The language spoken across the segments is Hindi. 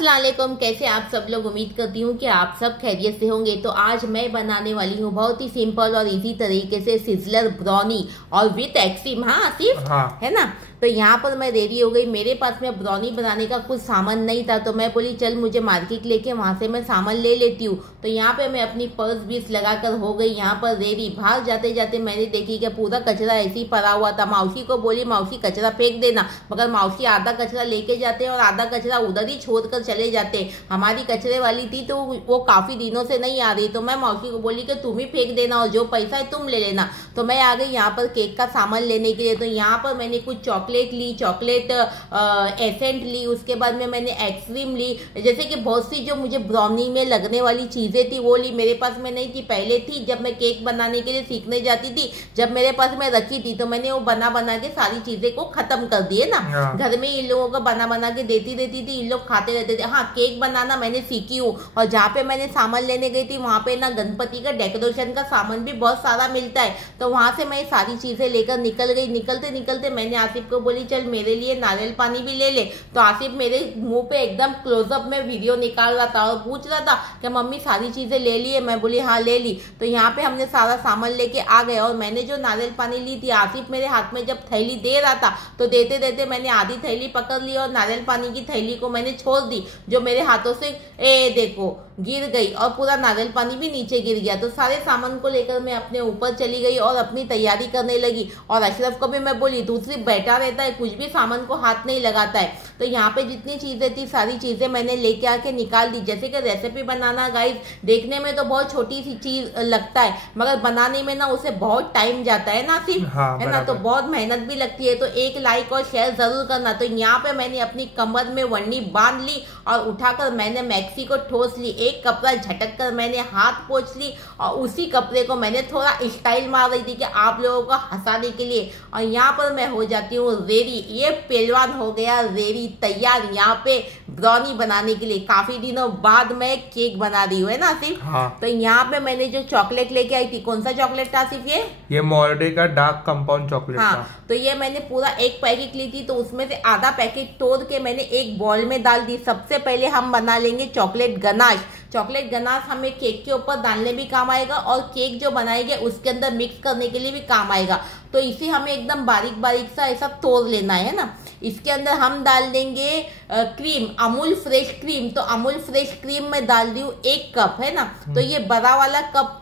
अस्सलाम वालेकुम। कैसे आप सब लोग, उम्मीद करती हूँ कि आप सब खैरियत से होंगे। तो आज मैं बनाने वाली हूँ बहुत ही सिंपल और इजी तरीके से सिजलर ब्राउनी और विद एक्सिम। हाँ आसिफ, हाँ। है ना। तो यहाँ पर मैं रेडी हो गई। मेरे पास में ब्राउनी बनाने का कुछ सामान नहीं था, तो मैं बोली चल मुझे मार्केट लेके वहां से मैं सामान ले लेती हूँ। तो यहाँ पे मैं अपनी पर्स बीस लगाकर हो गई यहाँ पर रेडी। बाहर जाते जाते मैंने देखी कि पूरा कचरा ऐसे ही पड़ा हुआ था। मौसी को बोली मौसी कचरा फेंक देना, मगर मौसी आधा कचरा लेके जाते और आधा कचरा उधर ही छोड़कर चले जाते। हमारी कचरे वाली थी तो वो काफी दिनों से नहीं आ रही, तो मैं मौसी को बोली कि तुम ही फेंक देना और जो पैसा है तुम ले लेना। तो मैं आ गई यहाँ पर केक का सामान लेने के लिए। तो यहाँ पर मैंने कुछ चॉकलेट ली, चॉकलेट एसेंट ली, उसके बाद में मैंने आइसक्रीम ली। जैसे कि बहुत सी जो मुझे ब्राउनी में लगने वाली चीजें थी वो ली। मेरे पास में नहीं थी, पहले थी जब मैं केक बनाने के लिए सीखने जाती थी, जब मेरे पास में रखी थी तो मैंने वो बना बना के सारी चीजें को खत्म कर दिए ना। घर में इन लोगों को बना बना के देती रहती थी, इन लोग खाते रहते थे। हाँ, केक बनाना मैंने सीखी हूँ। और जहाँ पे मैंने सामान लेने गई थी वहां पे ना गणपति का डेकोरेशन का सामान भी बहुत सारा मिलता है, तो वहां से मैं सारी चीजें लेकर निकल गई। निकलते निकलते मैंने आसिफ को बोली चल मेरे लिए नारियल पानी भी ले ले। तो आसिफ मेरे मुंह पे एकदम क्लोजअप में वीडियो निकाल रहा था और पूछ रहा था कि मम्मी सारी चीजें ले ली है। मैं बोली हाँ ले ली। तो यहाँ पे हमने सारा सामान लेके आ गए और मैंने जो नारियल पानी ली थी, आसिफ मेरे हाथ में जब थैली दे रहा था तो देते देते मैंने आधी थैली पकड़ ली और नारियल पानी की थैली को मैंने छोड़ दी, जो मेरे हाथों से देखो गिर गई और पूरा नारियल पानी भी नीचे गिर गया। तो सारे सामान को लेकर मैं अपने ऊपर चली गई और अपनी तैयारी करने लगी। और अशरफ को भी मैं बोली तू सिर्फ बैठा रहता है, कुछ भी सामान को हाथ नहीं लगाता है। तो यहाँ पे जितनी चीजें थी सारी चीजें मैंने लेके आके निकाल दी। जैसे कि रेसिपी बनाना गाइस देखने में तो बहुत छोटी सी चीज लगता है, मगर बनाने में ना उसे बहुत टाइम जाता है ना सिर्फ, हाँ, है ना। तो बहुत मेहनत भी लगती है। तो एक लाइक और शेयर जरूर करना। तो यहाँ पे मैंने अपनी कमर में वन्नी बांध ली और उठाकर मैंने मैक्सी को ठोस ली। एक कपड़ा झटक कर मैंने हाथ पोंछ ली और उसी कपड़े को मैंने थोड़ा स्टाइल मार रही थी कि आप लोगों को हंसाने के लिए। और यहाँ पर मैं हो जाती हूँ रेडी। ये पहलवान हो गया रेडी, तैयार यहाँ पे ब्राउनी बनाने के लिए। काफी दिनों बाद मैं केक बना रही हूँ, है ना सिर्फ। हाँ। तो यहाँ पे मैंने जो चॉकलेट लेके आई थी, कौन सा चॉकलेट था सिर्फ ये मोरडे का डार्क कंपाउंड चॉकलेट हाँ, था। तो ये मैंने पूरा एक पैकेट ली थी, तो उसमें से आधा पैकेट तोड़ के मैंने एक बॉल में डाल दी। सबसे पहले हम बना लेंगे चॉकलेट गनाश। चॉकलेट गनाश हमें केक के ऊपर डालने भी काम आएगा और केक जो बनाएंगे उसके अंदर मिक्स करने के लिए भी काम आएगा। तो इसे हमें एकदम बारीक बारीक सा ऐसा तोड़ लेना है ना। इसके अंदर हम डाल देंगे क्रीम, अमूल फ्रेश क्रीम। तो अमूल फ्रेश क्रीम में डाल दी हूँ 1 कप, है ना। तो ये बड़ा वाला कप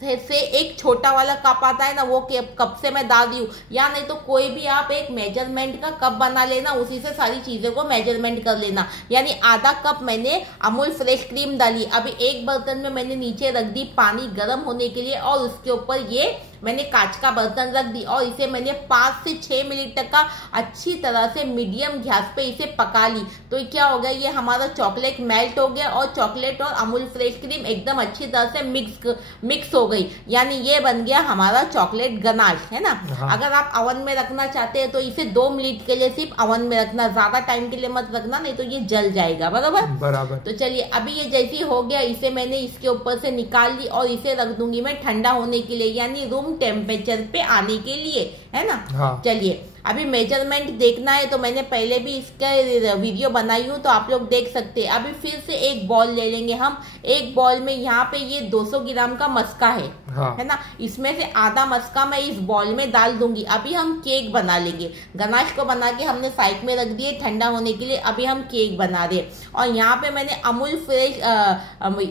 से एक छोटा वाला कप आता है ना, वो कप से मैं डाल दी हूँ। या नहीं तो कोई भी आप एक मेजरमेंट का कप बना लेना, उसी से सारी चीजों को मेजरमेंट कर लेना। यानी आधा कप मैंने अमूल फ्रेश क्रीम डाली। अभी एक बर्तन में मैंने नीचे रख दी पानी गर्म होने के लिए और उसके ऊपर ये मैंने कांच का बर्तन रख दी और इसे मैंने 5 से 6 मिनट तक का अच्छी तरह से मीडियम गैस पे इसे पका ली। तो क्या हो गया, ये हमारा चॉकलेट मेल्ट हो गया और चॉकलेट और अमूल फ्रेश क्रीम एकदम अच्छी तरह से मिक्स हो गई। यानी ये बन गया हमारा चॉकलेट गनाश, है ना। हाँ। अगर आप अवन में रखना चाहते हैं तो इसे 2 मिनट के लिए सिर्फ अवन में रखना, ज्यादा टाइम के लिए मत रखना, नहीं तो ये जल जाएगा। बराबर। तो चलिए अभी ये जैसी हो गया, इसे मैंने इसके ऊपर से निकाल ली और इसे रख दूंगी मैं ठंडा होने के लिए, यानी रूम टेम्परेचर पे आने के लिए, है ना। हाँ। चलिए अभी मेजरमेंट देखना है तो मैंने पहले भी इसका वीडियो बनाई हूँ, तो आप लोग देख सकते हैं। अभी फिर से एक बॉल ले लेंगे हम। एक बॉल में यहाँ पे ये 200 ग्राम का मस्का है, हाँ। है ना। इसमें से आधा मस्का मैं इस बॉल में डाल दूंगी। अभी हम केक बना लेंगे। गनाश को बना के हमने साइड में रख दिए ठंडा होने के लिए। अभी हम केक बना रहे। और यहाँ पे मैंने अमूल फ्रेश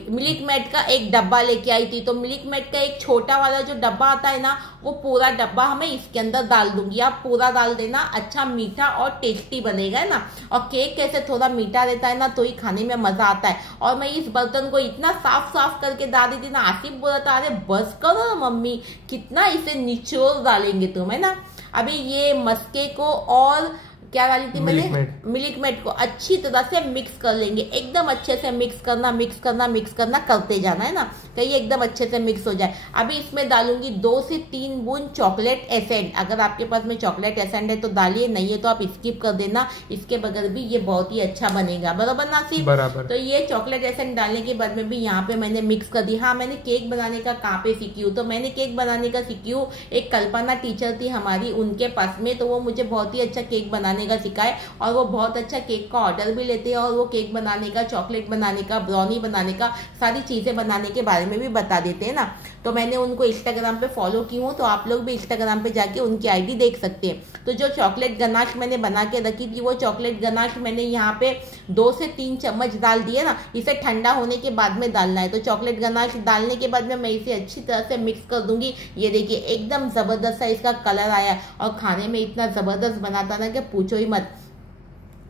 मिल्क मेड का एक डब्बा लेके आई थी। तो मिल्क मेड का एक छोटा वाला जो डब्बा आता है ना, वो पूरा डब्बा हमें इसके अंदर डाल दूंगी। आप पूरा डाल देना, अच्छा मीठा और टेस्टी बनेगा, है ना। और केक कैसे थोड़ा मीठा रहता है ना, तो ही खाने में मजा आता है। और मैं इस बर्तन को इतना साफ करके डाल दी थी ना, आसिफ बोला था अरे बस करो मम्मी, कितना इसे निचोड़ डालेंगे तुम, है ना। अभी ये मस्के को और क्या डाली थी मैंने, मिल्क मेड को अच्छी तरह से मिक्स कर लेंगे। एकदम अच्छे से मिक्स करना करते जाना, है ना, कि ये एकदम अच्छे से मिक्स हो जाए। अभी इसमें डालूंगी 2 से 3 बूंद चॉकलेट एसेंट। अगर आपके पास में चॉकलेट एसेंट है तो डालिए, नहीं है तो आप स्किप कर देना। इसके बगैर भी ये बहुत ही अच्छा बनेगा। बराबर नासिर? बराबर। तो ये चॉकलेट एसेंट डालने के बाद में भी यहाँ पे मैंने मिक्स कर दी। हाँ, मैंने केक बनाने का कहाँ पे सीखी हूँ, तो मैंने केक बनाने का सीखी हूँ एक कल्पना टीचर थी हमारी, उनके पास में। तो वो मुझे बहुत ही अच्छा केक बनाने बनाने का सिखाए, और वो बहुत अच्छा केक का ऑर्डर भी लेते हैं, और वो केक बनाने का, चॉकलेट बनाने का, ब्राउनी बनाने का, सारी चीज़ें बनाने के बारे में भी बता देते हैं ना। तो मैंने उनको इंस्टाग्राम पे फॉलो की हूँ, तो आप लोग भी इंस्टाग्राम पे जाके उनकी आईडी देख सकते हैं। तो जो चॉकलेट गनाश मैंने बना के रखी थी, वो चॉकलेट गनाश मैंने यहाँ पे 2 से 3 चम्मच डाल दिए ना। इसे ठंडा होने के बाद में डालना है। तो चॉकलेट गनाश डालने के बाद में मैं इसे अच्छी तरह से मिक्स कर दूंगी। ये देखिए एकदम जबरदस्त सा इसका कलर आया, और खाने में इतना जबरदस्त बना था ना कि पूछो ही मत।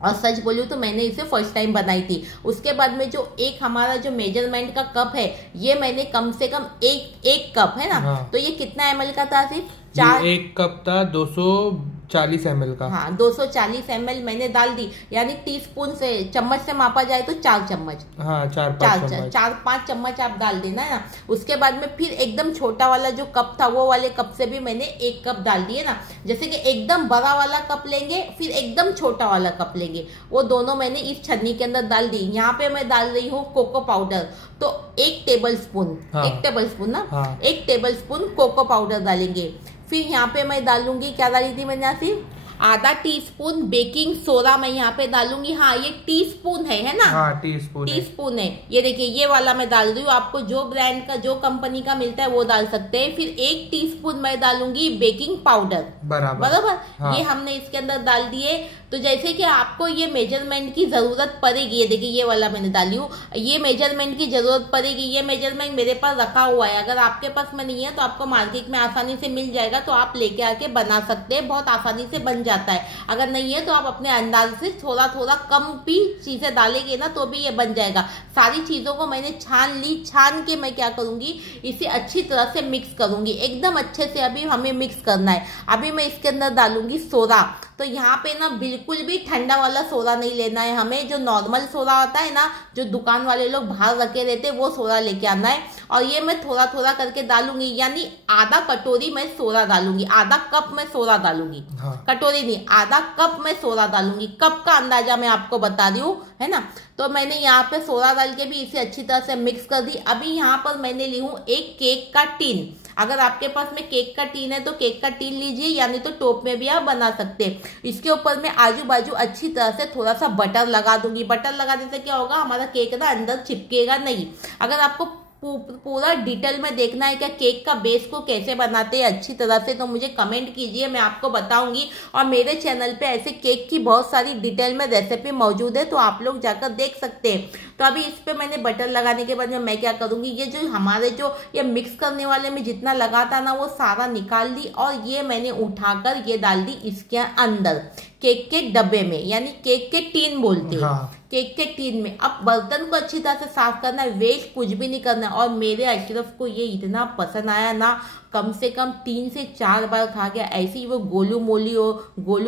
और सच बोलूँ तो मैंने इसे फर्स्ट टाइम बनाई थी। उसके बाद में जो एक हमारा जो मेजरमेंट का कप है, ये मैंने कम से कम एक कप है ना। हाँ। तो ये कितना ml का था? सिर्फ 4 एक कप था 240 ml का। हाँ, 240 ml मैंने डाल दी, यानी टीस्पून से, चम्मच से मापा जाए तो 4 चम्मच। हाँ, 4-5 चम्मच आप डाल देना है ना। उसके बाद में फिर एकदम छोटा वाला जो कप था, वो वाले कप से भी मैंने 1 कप डाल दिए ना। जैसे कि एकदम बड़ा वाला कप लेंगे, फिर एकदम छोटा वाला कप लेंगे, वो दोनों मैंने इस छन्नी के अंदर डाल दी। यहाँ पे मैं डाल रही हूँ कोको पाउडर, तो 1 टेबल स्पून, हाँ। 1 टेबल स्पून ना, हाँ। 1 टेबल स्पून कोको पाउडर डालेंगे। फिर यहाँ पे मैं डालूंगी, क्या डाली थी मैंने? सिर्फ आधा टीस्पून बेकिंग सोडा मैं यहाँ पे डालूंगी। हाँ, ये टीस्पून है ना? हाँ, टीस्पून है। ये देखिए ये वाला मैं डाल रही हूँ। आपको जो ब्रांड का, जो कंपनी का मिलता है वो डाल सकते हैं। फिर 1 टीस्पून मैं डालूंगी बेकिंग पाउडर, बराबर। हाँ। ये हमने इसके अंदर डाल दिए। तो जैसे कि आपको ये मेजरमेंट की जरूरत पड़ेगी, ये देखिए ये वाला मैंने डाली हूँ, ये मेजरमेंट की जरूरत पड़ेगी। ये मेजरमेंट मेरे पास रखा हुआ है, अगर आपके पास में नहीं है तो आपको मार्केट में आसानी से मिल जाएगा, तो आप लेके आके बना सकते हैं, बहुत आसानी से बन जाता है। अगर नहीं है तो आप अपने अंदाज से थोड़ा थोड़ा कम भी चीजें डालेंगे ना, तो भी ये बन जाएगा। सारी चीजों को मैंने छान ली। छान के मैं क्या करूंगी, इसे अच्छी तरह से मिक्स करूंगी, एकदम अच्छे से। अभी हमें मिक्स करना है। अभी मैं इसके अंदर डालूंगी सोडा। तो यहाँ पे ना बिल्कुल भी ठंडा वाला सोडा नहीं लेना है हमें, जो नॉर्मल सोडा होता है ना, जो दुकान वाले लोग बाहर रखे रहते हैं, वो सोडा लेके आना है। और ये मैं थोड़ा थोड़ा करके डालूंगी, यानी आधा कटोरी मैं सोडा डालूंगी, आधा कप मैं सोडा डालूंगी। हाँ। कटोरी नहीं, आधा कप मैं सोडा डालूंगी। कप का अंदाजा मैं आपको बता रही हूँ, है ना। तो मैंने यहाँ पे सोडा डाल के भी इसे अच्छी तरह से मिक्स कर दी। अभी यहाँ पर मैंने ली हूँ एक केक का टीन। अगर आपके पास में केक का टीन है तो केक का टीन लीजिए, यानी तो टोप में भी आप बना सकते हैं। इसके ऊपर मैं आजू बाजू अच्छी तरह से थोड़ा सा बटर लगा दूंगी। बटर लगाने से क्या होगा, हमारा केक ना अंदर चिपकेगा नहीं। अगर आपको पूरा डिटेल में देखना है क्या केक का बेस को कैसे बनाते हैं अच्छी तरह से, तो मुझे कमेंट कीजिए, मैं आपको बताऊंगी। और मेरे चैनल पे ऐसे केक की बहुत सारी डिटेल में रेसिपी मौजूद है, तो आप लोग जाकर देख सकते हैं। तो अभी इस पे मैंने बटर लगाने के बाद में मैं क्या करूंगी, ये जो हमारे जो ये मिक्स करने वाले में जितना लगा था ना, वो सारा निकाल ली, और ये मैंने उठाकर ये डाल दी इसके अंदर, केक के डब्बे में, यानी केक के टीन बोलते हैं। हाँ। केक के टीन में। अब बर्तन को अच्छी तरह से साफ करना है, वेस्ट कुछ भी नहीं करना है। और मेरे अशरफ को ये इतना पसंद आया ना, कम से कम 3 से 4 बार खा गया। ऐसे ही वो गोलू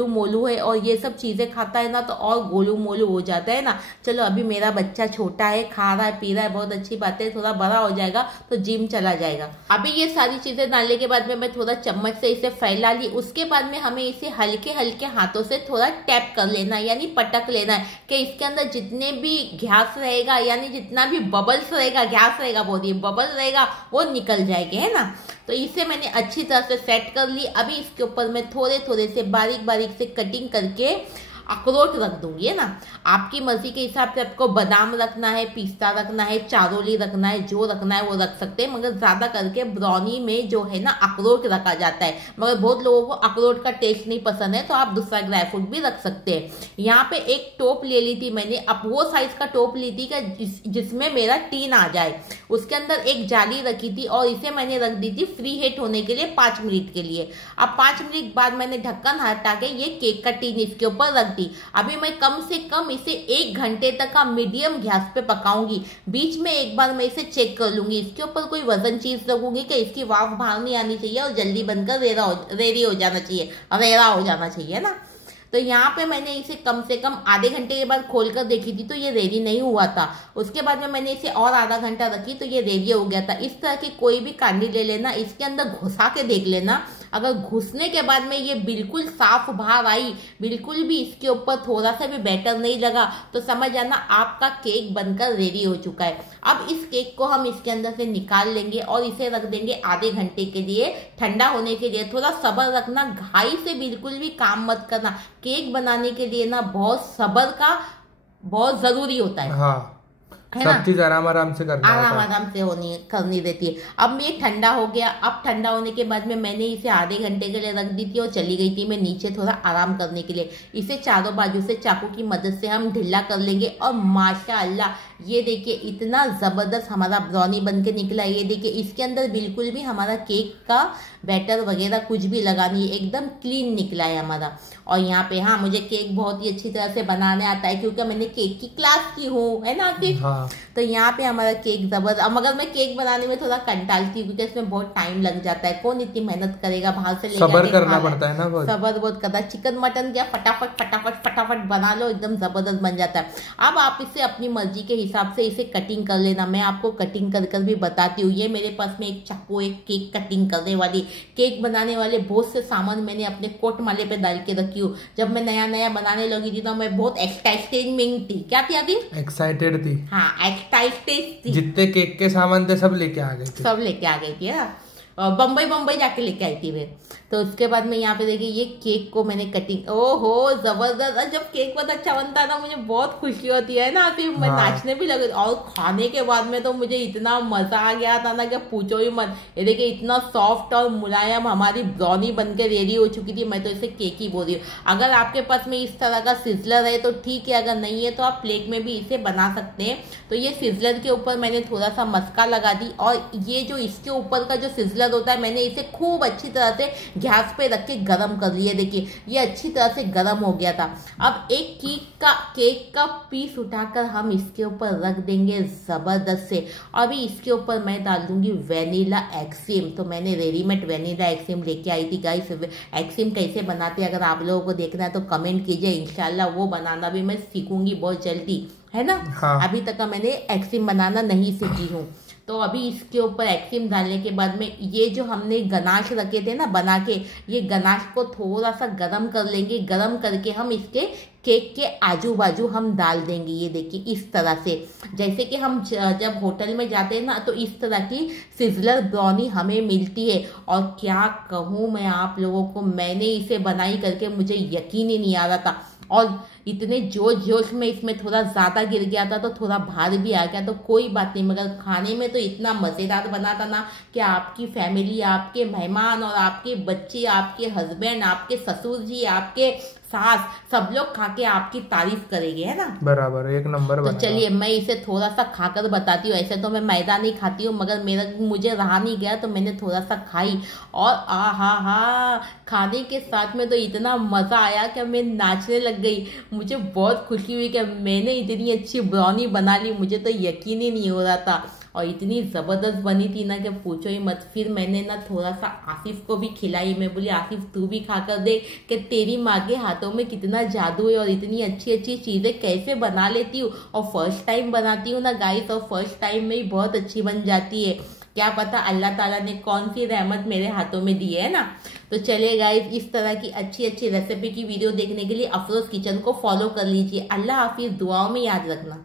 मोलू है, और ये सब चीजें खाता है ना, तो और गोलू मोलू हो जाता है ना। चलो अभी मेरा बच्चा छोटा है, खा रहा है, पी रहा है, बहुत अच्छी बात है। थोड़ा बड़ा हो जाएगा तो जिम चला जाएगा। अभी ये सारी चीजें डालने के बाद में मैं थोड़ा चम्मच से इसे फैला ली। उसके बाद में हमें इसे हल्के हल्के हाथों से थोड़ा टैप कर लेना है, यानी पटक लेना है, कि इसके अंदर जितने भी गैस रहेगा, यानी जितना भी बबल्स रहेगा, गैस रहेगा, बबल रहेगा, वो निकल जाएंगे, है ना। तो इसे मैंने अच्छी तरह से सेट कर ली। अभी इसके ऊपर मैं थोड़े थोड़े से बारीक बारीक से कटिंग करके अखरोट रख दूंगी, है ना। आपकी मर्जी के हिसाब से आपको बादाम रखना है, पिस्ता रखना है, चारोली रखना है, जो रखना है वो रख सकते हैं। मगर ज्यादा करके ब्राउनी में जो है ना अखरोट रखा जाता है, मगर बहुत लोगों को अखरोट का टेस्ट नहीं पसंद है, तो आप दूसरा ड्राई फ्रूट भी रख सकते हैं। यहाँ पे एक टोप ले ली थी मैंने, अब वो साइज का टोप ली थी जिसमें मेरा टीन आ जाए। उसके अंदर एक जाली रखी थी, और इसे मैंने रख दी थी फ्री हीट होने के लिए 5 मिनट के लिए। अब 5 मिनट बाद मैंने ढक्कन हटा के ये केक का टीन इसके ऊपर रख दी। अभी मैं कम से कम इसे 1 घंटे तक का मीडियम गैस पे पकाऊंगी। बीच में एक बार मैं इसे चेक कर लूंगी। इसके ऊपर कोई वजन चीज रखूंगी कि इसकी वाफ बाहर नहीं आनी चाहिए, और जल्दी बनकर रेडी हो जाना चाहिए, रेड़ा हो जाना चाहिए ना। तो यहाँ पे मैंने इसे कम से कम आधे घंटे के बाद खोलकर देखी थी, तो ये रेडी नहीं हुआ था। उसके बाद में मैंने इसे और आधा घंटा रखी, तो ये रेडी हो गया था। इस तरह की कोई भी कांडी ले लेना, इसके अंदर घुसा के देख लेना, अगर घुसने के बाद में ये बिल्कुल साफ बाहर आई, बिल्कुल भी इसके ऊपर थोड़ा सा भी बैटर नहीं लगा, तो समझ जाना आपका केक बनकर रेडी हो चुका है। अब इस केक को हम इसके अंदर से निकाल लेंगे और इसे रख देंगे आधे घंटे के लिए ठंडा होने के लिए। थोड़ा सब्र रखना, घाई से बिल्कुल भी काम मत करना। केक बनाने के लिए ना बहुत सब्र का बहुत जरूरी होता है। हाँ, सब चीज आराम आराम से करना आराम आराम से करनी रहती है। अब ये ठंडा हो गया। अब ठंडा होने के बाद में मैंने इसे आधे घंटे के लिए रख दी थी और चली गई थी मैं नीचे थोड़ा आराम करने के लिए। इसे चारों बाजू से चाकू की मदद से हम ढीला कर लेंगे और माशाअल्लाह ये देखिए इतना जबरदस्त हमारा ब्राउनी बन के निकला है। ये देखिए इसके अंदर बिल्कुल भी हमारा केक का बैटर वगैरह कुछ भी लगा नहीं है, एकदम क्लीन निकला है हमारा। और यहाँ पे हाँ, मुझे केक बहुत ही अच्छी तरह से बनाने आता है क्योंकि मैंने केक की क्लास की हूँ, है ना आसिफ? हाँ। तो यहाँ पे हमारा केक जबरदस्त। मगर मैं केक बनाने में थोड़ा कंटालती हूँ क्योंकि इसमें बहुत टाइम लग जाता है। कौन इतनी मेहनत करेगा, बाहर से सब्र करना पड़ता है ना बहुत। सब्र बहुत करता है। चिकन मटन क्या फटाफट फटाफट फटाफट बना लो, एकदम जबरदस्त बन जाता है। अब आप इसे अपनी मर्जी के हिसाब से इसे कटिंग कर लेना। मैं आपको कटिंग कर कर भी बताती हूँ। ये मेरे पास में एक चाकू, एक केक कटिंग करने वाली, केक बनाने वाले बहुत से सामान मैंने अपने कोट माले पे डाल के रखी हूँ। जब मैं नया नया बनाने लगी थी तो मैं बहुत एक्साइटेड थी। क्या थी अभी? एक्साइटेड थी। हाँ, एक्साइटेड थी। जितने केक के सामान थे सब लेके आ गए थे। सब लेके आ गई थी ना। बम्बई जाके लेके आई थी मैं। तो उसके बाद में यहाँ पे देखिए ये केक को मैंने कटिंग, ओहो जबरदस्त। जब केक बहुत अच्छा बनता है ना मुझे बहुत खुशी होती है ना, फिर मैं नाचने भी लगी। और खाने के बाद में तो मुझे इतना मजा आ गया था ना कि पूछो ही मत। ये देखिए इतना सॉफ्ट और मुलायम हमारी ब्राउनी बन के रेडी हो चुकी थी। मैं तो इसे केक ही बोल रही हूँ। अगर आपके पास में इस तरह का सिजलर है तो ठीक है, अगर नहीं है तो आप प्लेट में भी इसे बना सकते हैं। तो ये सिजलर के ऊपर मैंने थोड़ा सा मस्का लगा दी और ये जो इसके ऊपर का जो सिजलर होता है मैंने इसे खूब अच्छी तरह से गैस पे रख के गरम कर लिया। देखिए ये अच्छी तरह से गरम हो गया था। अब एक केक का पीस उठाकर हम इसके ऊपर रख देंगे जबरदस्त से। अभी इसके ऊपर मैं डाल दूंगी वेनिला एक्सक्रीम। तो मैंने रेडीमेड वेनिला एक्सक्रीम लेके आई थी गाइस। एक्सक्रीम कैसे बनाते हैं अगर आप लोगों को देखना है तो कमेंट कीजिए, इंशाल्लाह वो बनाना भी मैं सीखूंगी बहुत जल्दी, है ना? हाँ। अभी तक मैंने एक्सक्रीम बनाना नहीं सीखी हूँ। तो अभी इसके ऊपर एक्सक्रीम डालने के बाद में ये जो हमने गनाश रखे थे ना बना के, ये गनाश को थोड़ा सा गरम कर लेंगे। गरम करके हम इसके केक के आजू बाजू हम डाल देंगे। ये देखिए इस तरह से, जैसे कि हम जब होटल में जाते हैं ना तो इस तरह की सिजलर ब्राउनी हमें मिलती है। और क्या कहूँ मैं आप लोगों को, मैंने इसे बनाई करके मुझे यकीन ही नहीं आ रहा था। और इतने जोश में इसमें थोड़ा ज़्यादा गिर गया था तो थोड़ा भार भी आ गया। तो कोई बात नहीं, मगर खाने में तो इतना मज़ेदार बना था ना कि आपकी फैमिली, आपके मेहमान और आपके बच्चे, आपके हस्बैंड, आपके ससुर जी, आपके सास, सब लोग खा के आपकी तारीफ करेंगे, है ना? बराबर, एक नंबर बना। तो चलिए मैं इसे थोड़ा सा खाकर बताती हूँ। ऐसे तो मैं मैदा नहीं खाती हूँ मगर मुझे रहा नहीं गया तो मैंने थोड़ा सा खाई। और हा खाने के साथ में तो इतना मजा आया कि मैं नाचने लग गई। मुझे बहुत खुशी हुई कि मैंने इतनी अच्छी ब्राउनी बना ली। मुझे तो यकीन ही नहीं हो रहा था और इतनी ज़बरदस्त बनी थी ना कि पूछो ही मत। फिर मैंने ना थोड़ा सा आसिफ को भी खिलाई। मैं बोली आसिफ तू भी खाकर देख कि तेरी माँ के हाथों में कितना जादू है और इतनी अच्छी अच्छी चीज़ें कैसे बना लेती हूँ। और फर्स्ट टाइम बनाती हूँ ना गाइस, और फर्स्ट टाइम में ही बहुत अच्छी बन जाती है। क्या पता अल्लाह ताला ने कौन सी रहमत मेरे हाथों में दी है ना। तो चलिए गाइस, इस तरह की अच्छी अच्छी रेसिपी की वीडियो देखने के लिए अफरोज किचन को फॉलो कर लीजिए। अल्लाह हाफिज़, दुआओं में याद रखना।